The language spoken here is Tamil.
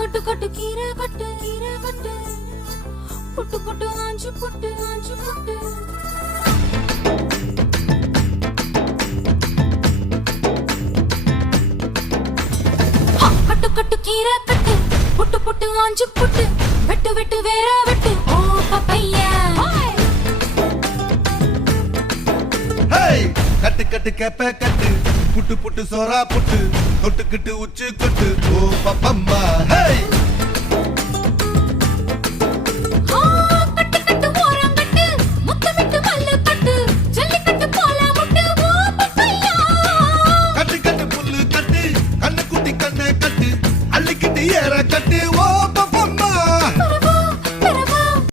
கட்டு கட்டு கீரை கட்டு கீரை கட்டு புட்டு புட்டு ஆஞ்சு புட்டு ஆஞ்சு புட்டு கட்டு கட்டு கீரை கட்டு புட்டு புட்டு ஆஞ்சு புட்டு வெட்டு வெட்டு வேற வெட்டு ஓ பப்பையா கட்டு கட்டு கேப்ப கட்டு புட்டு புட்டு சோரா புட்டு தொட்டுக்கிட்டு உச்சு கொட்டு ஓ பப்பம்மா